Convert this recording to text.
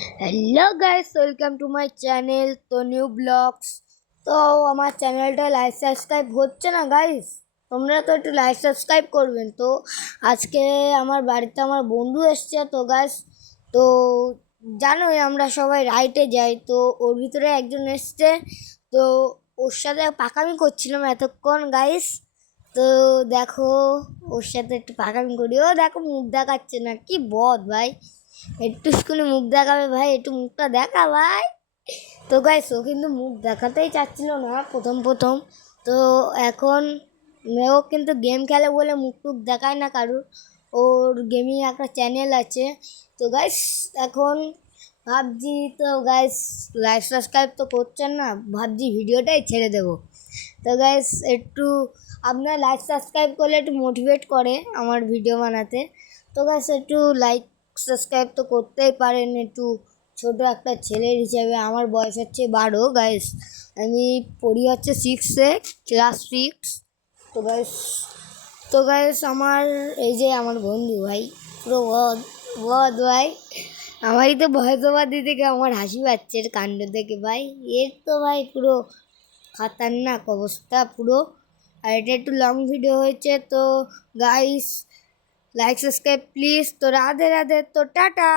Hello guys, welcome to my channel. তো new blogs. তো আমার চ্যানেলটা লাইক সাবস্ক্রাইব হচ্ছে না গাইস, তোমরা তো একটু লাইক সাবস্ক্রাইব করবেন। তো আজকে আমার বাড়িতে আমার বন্ধু এসছে। তো গাইস, তো জানোই আমরা সবাই রাইটে যাই, তো ওর ভিতরে একজন এসছে। তো ওর সাথে পাকামি করছিলাম এতক্ষণ গাইস। তো দেখো, ওর সাথে একটু পাকামি করি। ও দেখো, মুখ দেখাচ্ছে না, কি বদ ভাই। একটু স্কুলে মুখ দেখাবে ভাই, একটু মুখটা দেখা ভাই। তো গাইস, ও কিন্তু মুখ দেখাতেই চাচ্ছিল না প্রথম প্রথম। তো এখন ও কিন্তু গেম খেলে বলে মুখ টুক দেখায় না কারুর। ওর গেমিং একটা চ্যানেল আছে। তো গাইস, এখন ভাবছি, তো গাইস লাইক সাবস্ক্রাইব তো করছেন না, ভাবছি ভিডিওটাই ছেড়ে দেবো। তো গাইস, একটু আপনার লাইক সাবস্ক্রাইব করলে একটু মোটিভেট করে আমার ভিডিও বানাতে। তো গাইস, একটু লাইক সাবস্ক্রাইব তো করতেই পারেন। একটু ছোট একটা ছেলের হিসেবে, আমার বয়স হচ্ছে 12 গাইস। আমি পড়ি হচ্ছে 6-এ, ক্লাস 6। তো গাইস আমার এই যে আমার বন্ধু ভাই, পুরো বদ বদ ভাই। আমারই তো ভয় দিতে গিয়ে আমার হাসি পাচ্ছে এর কাণ্ড দেখে ভাই। এর তো ভাই পুরো খাতারনাক অবস্থা পুরো। আর এটা একটু লং ভিডিও হয়েছে। তো গাইস, লাইক সাবস্ক্রাইব প্লিজ। তো রাধে রাধে, তো টাটা।